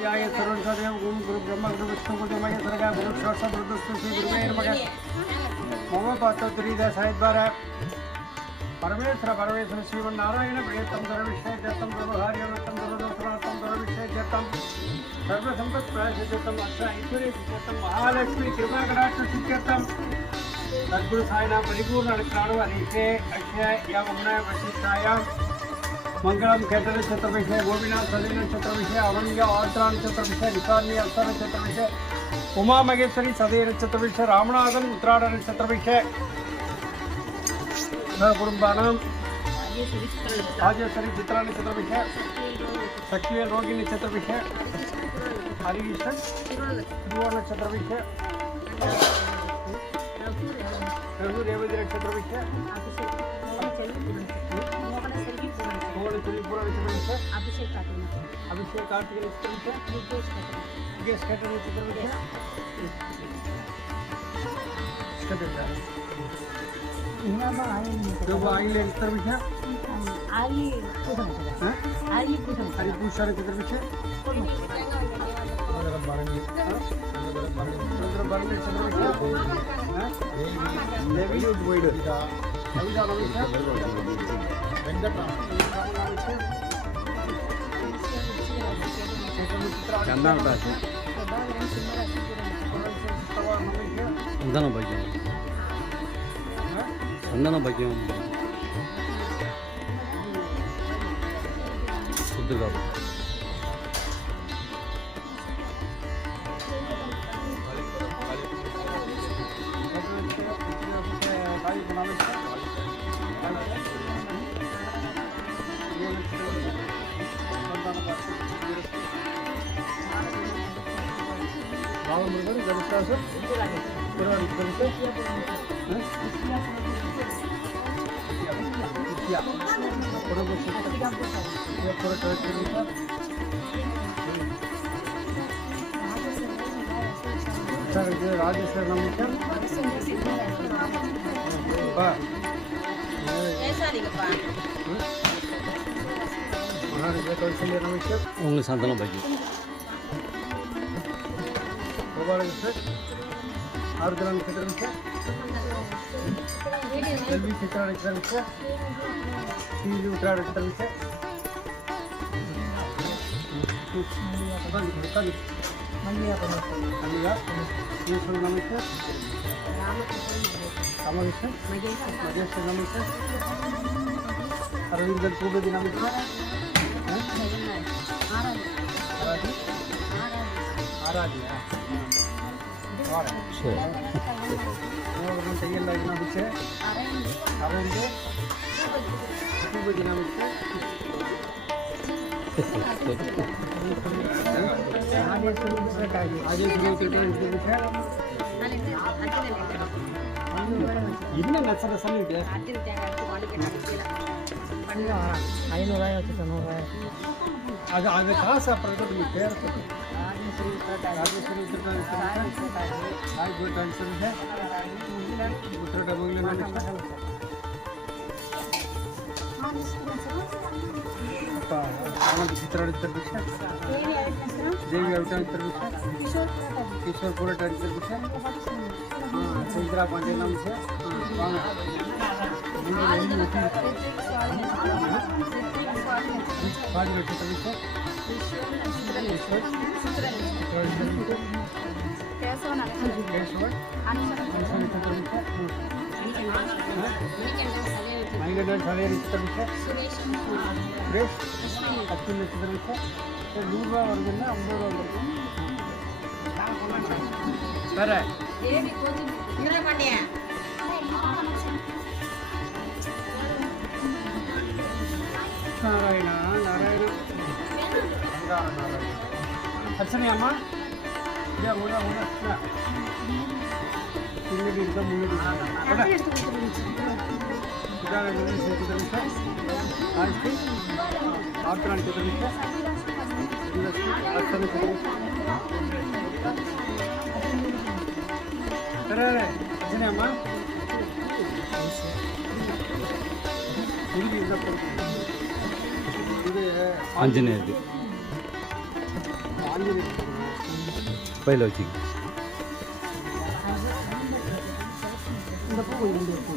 याय सर्वसदेव गुरु गुरु ब्रह्मा गुरु विष्णु गुरु महेश्वर गुरु साक्षात् रुद्रस्तु श्री गुरुवे नमः मम पातोत्तरीद साहित्वार परमेश्वर श्रीमन नारायण प्रियतम सर्वविषय जतम सर्वहार्यवतम सर्वदोषनाथम सर्वविषय जतम सर्वसंपत् प्रायश्चित्तम अक्षा ऐश्वर्य सिद्ध्यर्थम महालक्ष्मी कृपा कटाक्ष सिद्ध्यर्थम सद्गुरु साईनाथ परिपूर्ण अनुग्रह हरीशे अक्षय यमुना वशिष्ठायां मंगलम कैटर चतुर्विषय गोपीनाथ सदीन चतुर्विषय अवन्य आर्द्रान चतुर्विषय निकार्णी अक्षर चतुर्विषय उमा महेश्वरी सदीन चतुर्विषय रामनाथन उत्तरायण चतुर्विषय कुटुंबानां राजेश्वरी चित्राणी चतुर्विषय सक्रिय रोगिणी चतुर्विषय हरिकृष्ण त्रिभुवन चतुर्विषय रघु देवदीर चतुर्विषय अभिषेक कार्तिक चंदन भाग्यम चंदन भाग्यम शुद्ध राजेश्वर नमस्कार उंगली सांतन भाई आर्द्रान चतुर्विषय एलवी चित्राण चतुर्विषय श्री उत्तरायण चतुर्विषय नमस्कार रामकृष्ण मजेश्वर नमस्कार अरविंद पूर्वदी नमस्कार आराध्य அது காசு அப்புறம் பேர் राजेश्वरी चित्राण चतुर्विषय देवी अवतार चतुर्विषय किशोर पुरटाण चतुर्विषय इंदिरा पांडे नाम से चतुर्विषय नारायण नारायण अर्चने अम्मा या होना होना ना इनमें भी एकदम मुझे पता है इधर मुझे से किधर है आज की आर्ट्रान किधर है इधर अर्चने किधर अरे अरे अर्चने अम्मा पूरी इधर आंजनेय பையில் வச்சுக்க. இந்த பூ இந்த பூ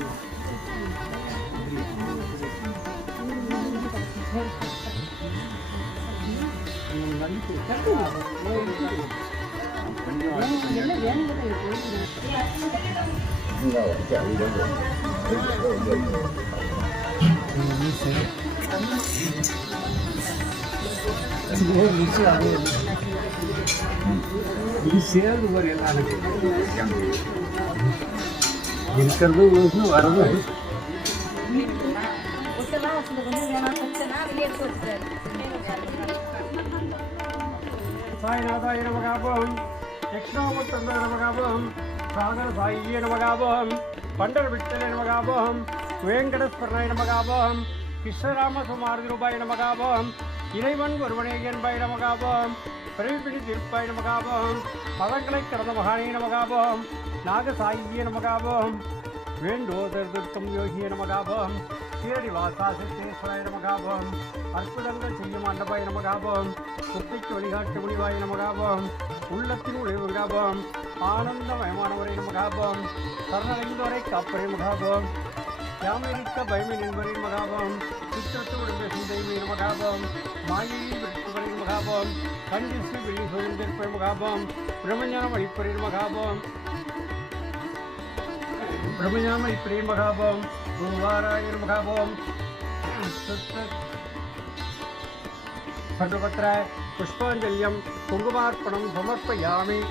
இது சேர்ந்து ஒரு எல்லாருக்கு இருக்கிறது வரது சாய்நாதாய நமகாபம் யக்ஷாமூர்த்தந்த நமகாபம் சாகர சாயியே நமகாபம் பண்டர் விட்டலே நமகாபம் வேங்கடஸ்வரனாய நமகாபம் கிருஷ்ணராம சுமாரதி ரூபாய் நமகாபம் இறைவன் ஒருவனே என்பாய் நமகாபம் பிறவிப்பிடி திருப்பாய் நமகாபம் மதங்களை கடந்த மகானே நமகாபம் நாகசாயியே நமகாபம் வேண்டோதர் திருத்தம் யோகியே நமகாபம் சீரடி வாசா சித்தேஸ்வராய நமகாபம் அற்புதங்கள் செய்யும் ஆண்டபாய் நமகாபம் சுத்திக்கு வழிகாட்டு முடிவாய் நமகாபம் உள்ளத்தின் உழைவுகாபம் ஆனந்தமயமானவரை நமகாபம் சரணடைந்தவரை காப்பரை மகாபம் யாமரிக்க பயமை நின்பரின் மகாபம் சித்திரத்து உடம்பை சிந்தைமை நமகாபம் மாயையை விருத்துவரின் மகாபம் கண்டிசு வெளி சுதந்திருப்பை மகாபம் பிரம்மஞானம் அளிப்பரின் மகாபம் பிரம்மஞானம் அளிப்பரின் மகாபம் குருவாராயர் மகாபம் சர்வபத்ர புஷ்பாஞ்சல்யம் குங்குமார்ப்பணம் சமர்ப்பயாமி.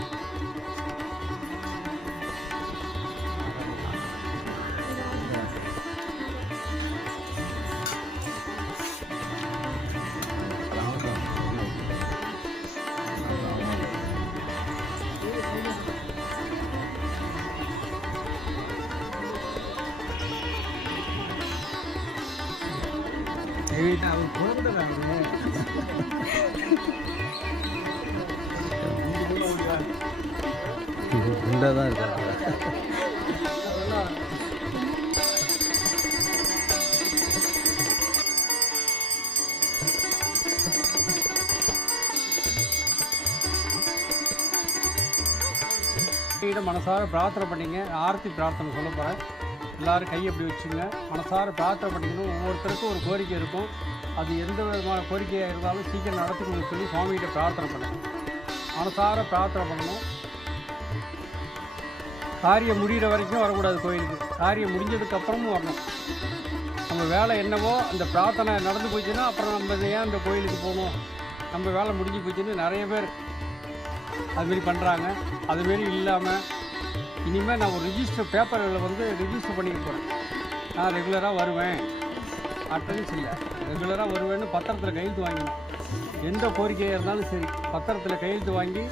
தான் இருக்காங்க. மனசார பிரார்த்தனை பண்ணிங்க. ஆர்த்தி பிரார்த்தனை சொல்ல போகிறேன். எல்லோரும் கை எப்படி வச்சுங்க. மனசார பிரார்த்தனை பண்ணிக்கணும். ஒவ்வொருத்தருக்கும் ஒரு கோரிக்கை இருக்கும். அது எந்த விதமான கோரிக்கையாக இருந்தாலும் சீக்கிரம் நடத்தி கொடுக்க சொல்லி சுவாமிகிட்ட பிரார்த்தனை பண்ணணும். மனசார பிரார்த்தனை பண்ணணும். காரியம் முடிகிற வரைக்கும் வரக்கூடாது கோயிலுக்கு. காரியம் முடிஞ்சதுக்கப்புறமும் வரணும். நம்ம வேலை என்னவோ அந்த பிரார்த்தனை நடந்து போச்சுன்னா அப்புறம் நம்ம ஏன் அந்த கோயிலுக்கு போகணும், நம்ம வேலை முடிஞ்சு போச்சுன்னு நிறைய பேர் அதுமாரி பண்ணுறாங்க. அதுமாரி இல்லாமல் இனிமேல் நான் ஒரு ரிஜிஸ்டர் பேப்பரில் வந்து ரிஜிஸ்டர் பண்ணிக்க போகிறேன். நான் ரெகுலராக வருவேன், அட்டன்ஸ் இல்லை, ரெகுலராக வருவேன்னு பத்திரத்தில் கையெழுத்து வாங்கணும். எந்த கோரிக்கையாக இருந்தாலும் சரி பத்திரத்தில் கையெழுத்து வாங்கி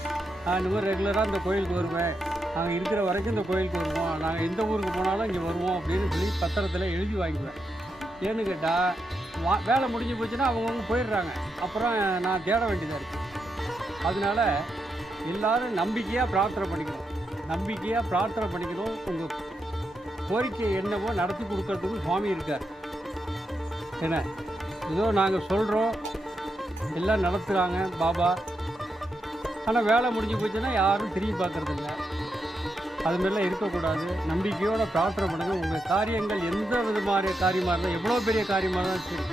நான் இந்த மாதிரி ரெகுலராக இந்த கோயிலுக்கு வருவேன், நாங்கள் இருக்கிற வரைக்கும் இந்த கோயிலுக்கு வருவோம், நாங்கள் எந்த ஊருக்கு போனாலும் இங்கே வருவோம் அப்படின்னு சொல்லி பத்திரத்தில் எழுதி வாங்கிக்குவேன். ஏன்னு கேட்டால் வேலை முடிஞ்சு போச்சுன்னா அவங்கவுங்க போயிடுறாங்க, அப்புறம் நான் தேட வேண்டியதாக இருக்குது. அதனால் எல்லோரும் நம்பிக்கையாக பிரார்த்தனை பண்ணிக்கணும். நம்பிக்கையாக பிரார்த்தனை பண்ணிக்கணும். உங்கள் கோரிக்கை என்னவோ நடத்தி கொடுக்கறதுக்கு சுவாமி இருக்கார். என்ன ஏதோ நாங்கள் சொல்கிறோம், எல்லாம் நடத்துகிறாங்க பாபா, ஆனால் வேலை முடிஞ்சு போச்சுன்னா யாரும் திரும்பி பார்க்குறதில்ல. அதுமாரிலாம் இருக்கக்கூடாது. நம்பிக்கையோடு பிரார்த்தனை பண்ணுங்கள். உங்கள் காரியங்கள் எந்த விதமான காரியமாக இருந்தால், எவ்வளோ பெரிய காரியமாக இருந்தாலும் சரி,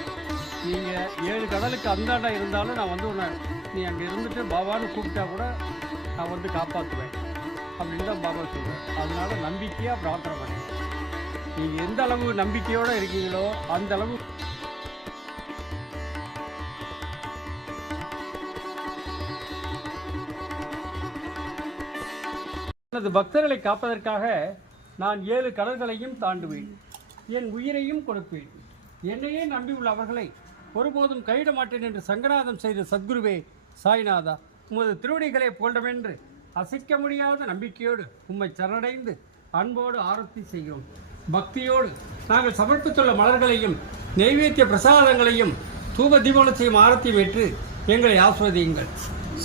நீங்கள் 7 கடலுக்கு அந்தாண்டா இருந்தாலும் நான் வந்து உன்னை நீ அங்கே இருந்துட்டு பாபான்னு கூப்பிட்டா கூட நான் வந்து காப்பாற்றுவேன் அப்படின்னு தான் பாபா சொல்கிறேன். அதனால் நம்பிக்கையாக பிரார்த்தனை பண்ணுங்கள். நீங்கள் எந்த அளவு நம்பிக்கையோடு இருக்கீங்களோ அந்த அளவு எனது பக்தர்களை காப்பதற்காக நான் 7 கடல்களையும் தாண்டுவேன், என் உயிரையும் கொடுப்பேன். என்னையே நம்பியுள்ள அவர்களை ஒருபோதும் கைவிட மாட்டேன் என்று சங்கநாதம் செய்த சத்குருவே சாய்நாதா, உமது திருவடிகளை போன்றவென்று அசைக்க முடியாத நம்பிக்கையோடு உம்மை சரணடைந்து அன்போடு ஆரத்தி செய்கிறோம். பக்தியோடு நாங்கள் சமர்ப்பித்துள்ள மலர்களையும் நைவேத்திய பிரசாதங்களையும் தூப தீபனத்தையும் ஆரத்தியும் ஏற்று எங்களை ஆஸ்வதியுங்கள்.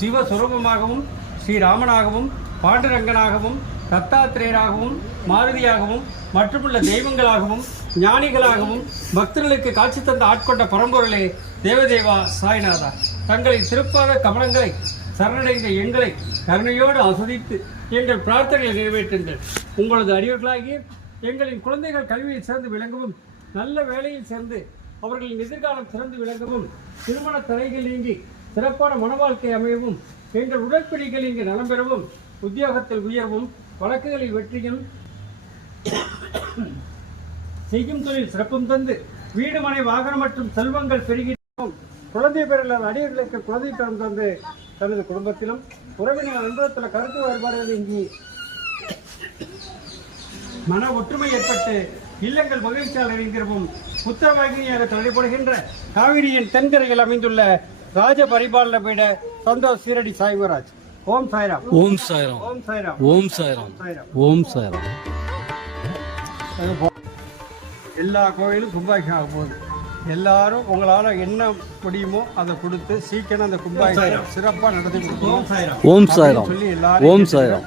சிவஸ்வரூபமாகவும் ஸ்ரீராமனாகவும் பாண்டுரங்கனாகவும் தத்தாத்திரேயராகவும் மாருதியாகவும் மற்றுமுள்ள தெய்வங்களாகவும் ஞானிகளாகவும் பக்தர்களுக்கு காட்சி தந்த ஆட்கொண்ட பரம்பொருளே தேவதேவா சாய்நாதா, தங்களின் திருப்பாத கமலங்களை சரணடைந்த எங்களை கருணையோடு ஆஸ்வதித்து எங்கள் பிரார்த்தனைகளை நிறைவேற்றுங்கள். உங்களது அடியவர்களாகிய எங்களின் குழந்தைகள் கல்வியில் சேர்ந்து விளங்கவும், நல்ல வேலையில் சேர்ந்து அவர்களின் எதிர்காலம் சிறந்து விளங்கவும், திருமண தடைகள் நீங்கி சிறப்பான மன வாழ்க்கை அமையவும், எங்கள் உடற்பிடிகள் இங்கு நலம் பெறவும், உத்தியோகத்தில் உயர்வும், வழக்குகளில் வெற்றியும், செய்யும் தொழில் சிறப்பும் தந்து வீடு மனை வாகனம் மற்றும் செல்வங்கள் பெருகியும், குழந்தை பெறலாத அடியர்களுக்கு குழந்தை தரம் தந்து தனது குடும்பத்திலும் உறவினர் நண்பத்தில் கருத்து வேறுபாடுகள் நீங்கி மன ஒற்றுமை ஏற்பட்டு இல்லங்கள் மகிழ்ச்சியால் நிறைந்திருக்கும். உத்தரவாகினியாக தள்ளிப்படுகின்ற காவிரியின் தென்கரையில் அமைந்துள்ள ராஜ பரிபாலன பீட சந்தோஷ் சீரடி சாய்வராஜ். ஓம் சாய்ராம். ஓம் சாய்ராம். ஓம் சாய்ராம். ஓம் சாய்ராம். ஓம் சாய்ராம். எல்லா கோயிலும் கும்பாபிஷேகம் ஆக போகுது. எல்லாரும் உங்களால் என்ன முடியுமோ அதை கொடுத்து சீக்கிரம் அந்த கும்பாபிஷேகம் சிறப்பாக நடத்தி கொடுக்கணும். ஓம் சாய்ராம். சொல்லி எல்லாரும் ஓம் சாய்ராம்.